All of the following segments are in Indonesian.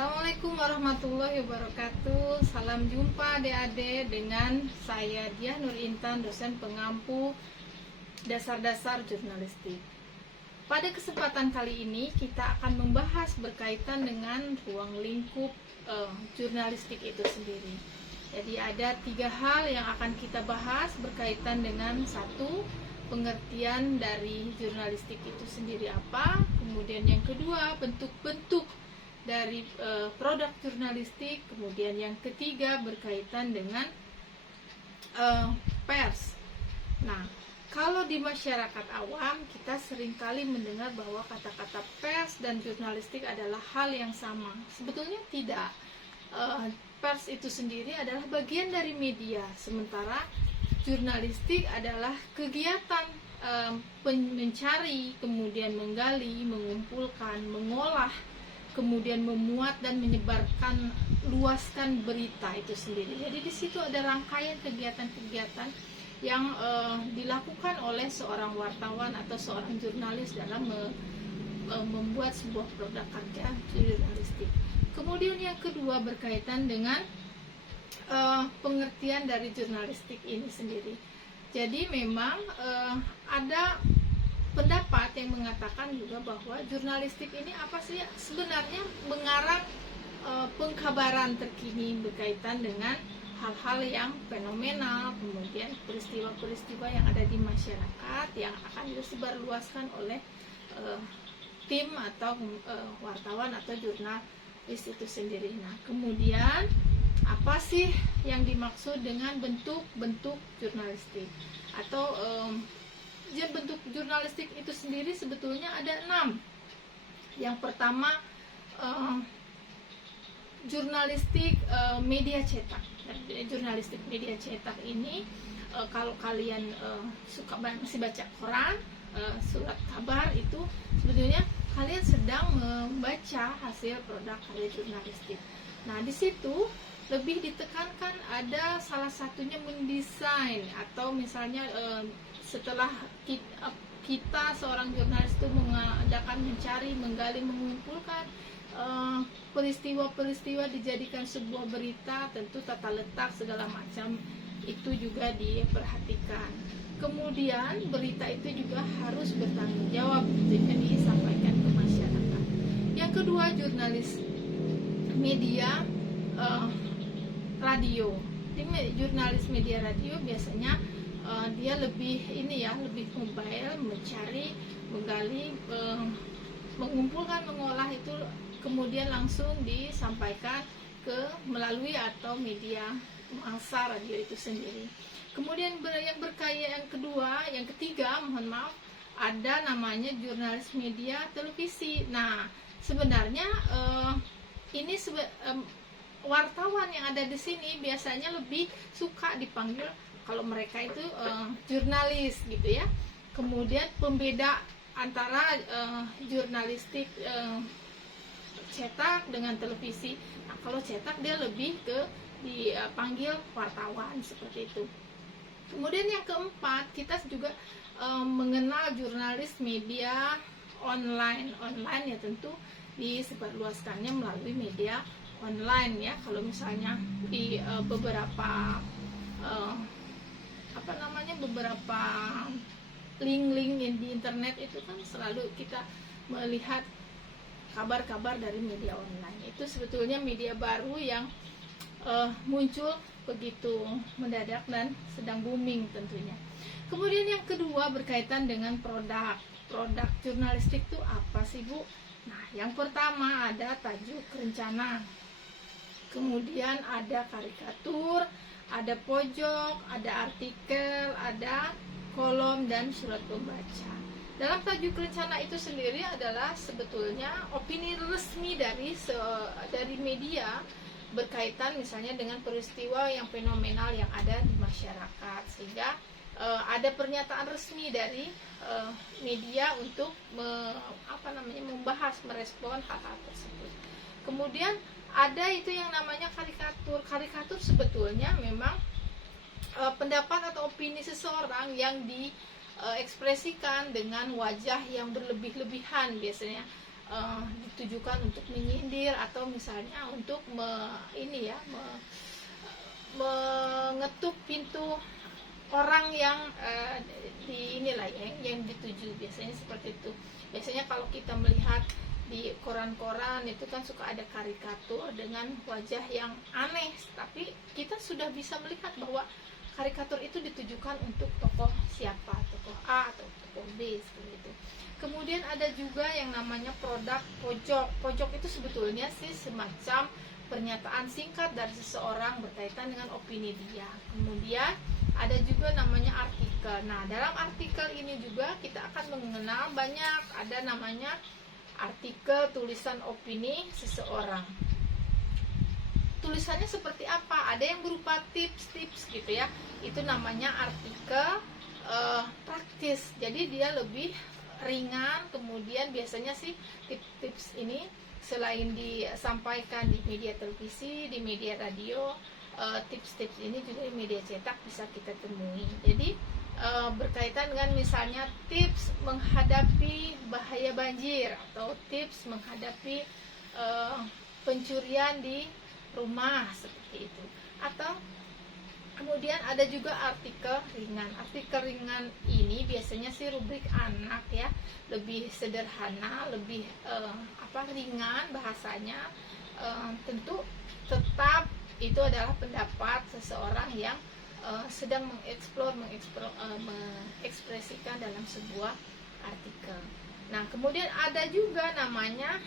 Assalamualaikum warahmatullahi wabarakatuh. Salam jumpa adik-adik dengan saya Diah Nur Intan, dosen pengampu dasar-dasar jurnalistik. Pada kesempatan kali ini kita akan membahas berkaitan dengan ruang lingkup jurnalistik itu sendiri. Jadi ada 3 hal yang akan kita bahas berkaitan dengan satu, pengertian dari jurnalistik itu sendiri apa, kemudian yang kedua bentuk-bentuk dari produk jurnalistik, kemudian yang ketiga berkaitan dengan pers. Nah, kalau di masyarakat awam kita seringkali mendengar bahwa kata-kata pers dan jurnalistik adalah hal yang sama. Sebetulnya tidak. Pers itu sendiri adalah bagian dari media, sementara jurnalistik adalah kegiatan mencari, kemudian menggali, mengumpulkan, mengolah, kemudian memuat dan menyebarkan, luaskan berita itu sendiri. Jadi di situ ada rangkaian kegiatan-kegiatan yang dilakukan oleh seorang wartawan atau seorang jurnalis dalam membuat sebuah produk karya jurnalistik. Kemudian yang kedua berkaitan dengan pengertian dari jurnalistik ini sendiri. Jadi memang ada pendapat yang mengatakan juga bahwa jurnalistik ini apa sih sebenarnya mengarang pengkabaran terkini berkaitan dengan hal-hal yang fenomenal, kemudian peristiwa-peristiwa yang ada di masyarakat yang akan disebarluaskan oleh tim atau wartawan atau jurnalis itu sendiri. Nah, kemudian apa sih yang dimaksud dengan bentuk-bentuk jurnalistik atau bentuk jurnalistik itu sendiri sebetulnya ada 6. Yang pertama jurnalistik media cetak. Jurnalistik media cetak ini kalau kalian masih baca koran, surat kabar, itu sebetulnya kalian sedang membaca hasil produk karya jurnalistik. Nah, di situ lebih ditekankan ada salah satunya mendesain, atau misalnya setelah kita seorang jurnalis itu mengadakan, mencari, menggali, mengumpulkan peristiwa-peristiwa dijadikan sebuah berita, tentu tata letak segala macam itu juga diperhatikan. Kemudian berita itu juga harus bertanggung jawab jika disampaikan ke masyarakat. Yang kedua, jurnalis media radio. Di jurnalis media radio biasanya dia lebih lebih mobile, mencari, menggali, mengumpulkan, mengolah itu kemudian langsung disampaikan melalui atau media massa radio itu sendiri. Kemudian yang ketiga, ada namanya jurnalis media televisi. Nah, sebenarnya ini wartawan yang ada di sini biasanya lebih suka dipanggil, kalau mereka itu jurnalis gitu ya. Kemudian pembeda antara jurnalistik cetak dengan televisi. Nah, kalau cetak dia lebih dipanggil wartawan seperti itu. Kemudian yang keempat, kita juga mengenal jurnalis media online. Online ya tentu disebarluaskannya melalui media online ya. Kalau misalnya di beberapa beberapa link-link di internet itu kan selalu kita melihat kabar-kabar dari media online. Itu sebetulnya media baru yang muncul begitu mendadak dan sedang booming tentunya. Kemudian yang kedua berkaitan dengan produk jurnalistik itu apa sih, Bu? Nah, yang pertama ada tajuk rencana, kemudian ada karikatur, ada pojok, ada artikel, ada kolom dan surat pembaca. Dalam tajuk rencana itu sendiri adalah sebetulnya opini resmi dari media berkaitan misalnya dengan peristiwa yang fenomenal yang ada di masyarakat, sehingga ada pernyataan resmi dari media untuk membahas, merespon hal-hal tersebut. Kemudian ada itu yang namanya karikatur. Karikatur sebetulnya memang pendapat atau opini seseorang yang diekspresikan dengan wajah yang berlebih-lebihan biasanya. ditujukan untuk menyindir atau misalnya untuk mengetuk pintu orang yang yang dituju, biasanya seperti itu. Biasanya kalau kita melihat di koran-koran itu kan suka ada karikatur dengan wajah yang aneh, tapi kita sudah bisa melihat bahwa karikatur itu ditujukan untuk tokoh siapa, tokoh A atau tokoh B, seperti itu. Kemudian ada juga yang namanya produk pojok. Pojok itu sebetulnya sih semacam pernyataan singkat dari seseorang berkaitan dengan opini dia. Kemudian ada juga namanya artikel. Nah, dalam artikel ini juga kita akan mengenal banyak, ada namanya artikel tulisan opini seseorang. Tulisannya seperti apa? Ada yang berupa tips-tips gitu ya. Itu namanya artikel praktis. Jadi dia lebih ringan. Kemudian biasanya sih tips-tips ini selain disampaikan di media televisi, di media radio, tips-tips ini juga di media cetak bisa kita temui. Jadi berkaitan dengan misalnya tips menghadapi bahaya banjir atau tips menghadapi pencurian di rumah, seperti itu. Atau kemudian ada juga artikel ringan. Artikel ringan ini biasanya sih rubrik anak ya, lebih sederhana, lebih ringan bahasanya. Tentu tetap itu adalah pendapat seseorang yang sedang mengekspresikan dalam sebuah artikel. Nah, kemudian ada juga namanya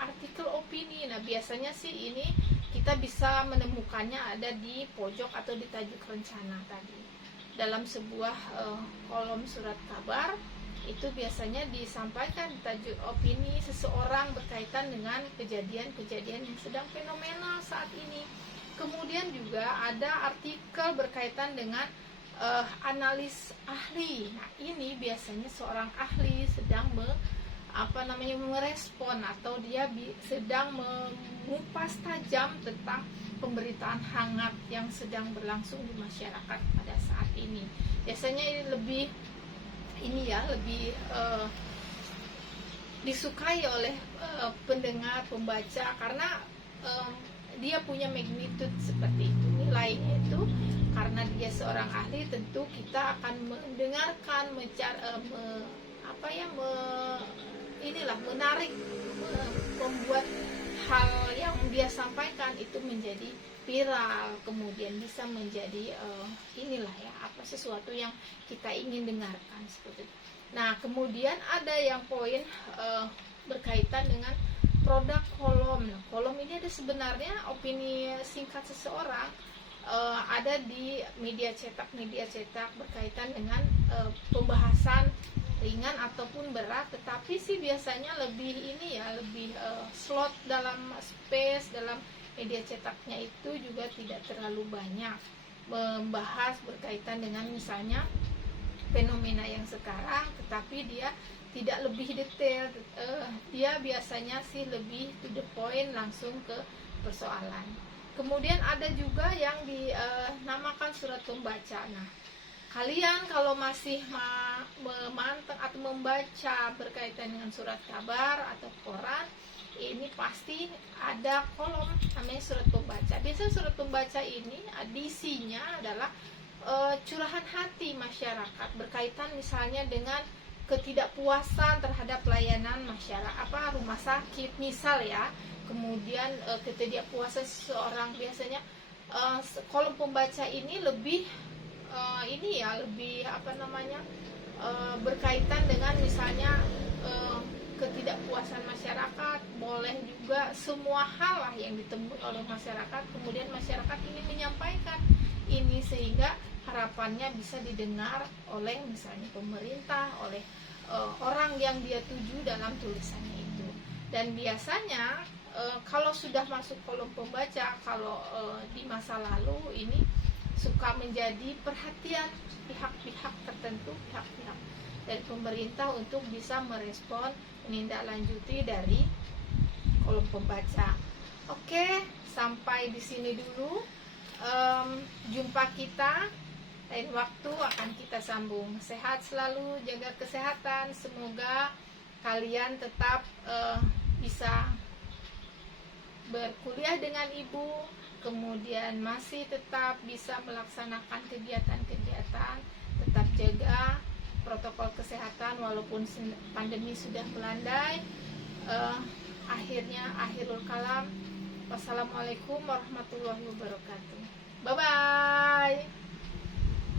artikel opini. Nah, biasanya sih ini kita bisa menemukannya ada di pojok atau di tajuk rencana tadi. Dalam sebuah kolom surat kabar itu biasanya disampaikan di tajuk opini seseorang berkaitan dengan kejadian-kejadian yang sedang fenomenal saat ini. Kemudian juga ada artikel berkaitan dengan analis ahli. Nah, ini biasanya seorang ahli sedang merespon atau dia sedang mengupas tajam tentang pemberitaan hangat yang sedang berlangsung di masyarakat pada saat ini. Biasanya ini lebih disukai oleh pendengar, pembaca, karena dia punya magnitude seperti itu, nilainya itu karena dia seorang ahli. Tentu kita akan mendengarkan, menarik, membuat hal yang dia sampaikan itu menjadi viral, kemudian bisa menjadi sesuatu yang kita ingin dengarkan, seperti itu. Nah, kemudian ada yang poin berkaitan dengan produk kolom. Nah, kolom ini ada sebenarnya opini singkat seseorang, ada di media cetak berkaitan dengan pembahasan ringan ataupun berat, tetapi sih biasanya lebih slot dalam space dalam media cetaknya itu juga tidak terlalu banyak membahas berkaitan dengan misalnya fenomena yang sekarang, tetapi dia tidak lebih detail. Dia biasanya sih lebih to the point, langsung ke persoalan. Kemudian ada juga yang dinamakan surat pembaca. Nah, kalian kalau masih memantau atau membaca berkaitan dengan surat kabar atau koran, ini pasti ada kolom namanya surat pembaca. Biasanya surat pembaca ini isinya adalah curahan hati masyarakat berkaitan misalnya dengan ketidakpuasan terhadap pelayanan masyarakat, rumah sakit misal ya. Kemudian ketidakpuasan seseorang, biasanya kolom pembaca ini lebih berkaitan dengan misalnya ketidakpuasan masyarakat. Boleh juga semua hal lah yang ditemui oleh masyarakat, kemudian masyarakat ingin menyampaikan ini sehingga harapannya bisa didengar oleh misalnya pemerintah, oleh orang yang dia tuju dalam tulisannya itu. Dan biasanya kalau sudah masuk kolom pembaca, kalau di masa lalu ini suka menjadi perhatian pihak-pihak tertentu, pihak-pihak dari pemerintah untuk bisa merespon, menindaklanjuti dari kolom pembaca. Oke, sampai di sini dulu. Jumpa kita lain waktu, akan kita sambung. Sehat selalu, jaga kesehatan. Semoga kalian tetap bisa berkuliah dengan ibu, kemudian masih tetap bisa melaksanakan kegiatan-kegiatan, tetap jaga protokol kesehatan walaupun pandemi sudah melandai. Akhirul kalam, wassalamualaikum warahmatullahi wabarakatuh. Bye bye.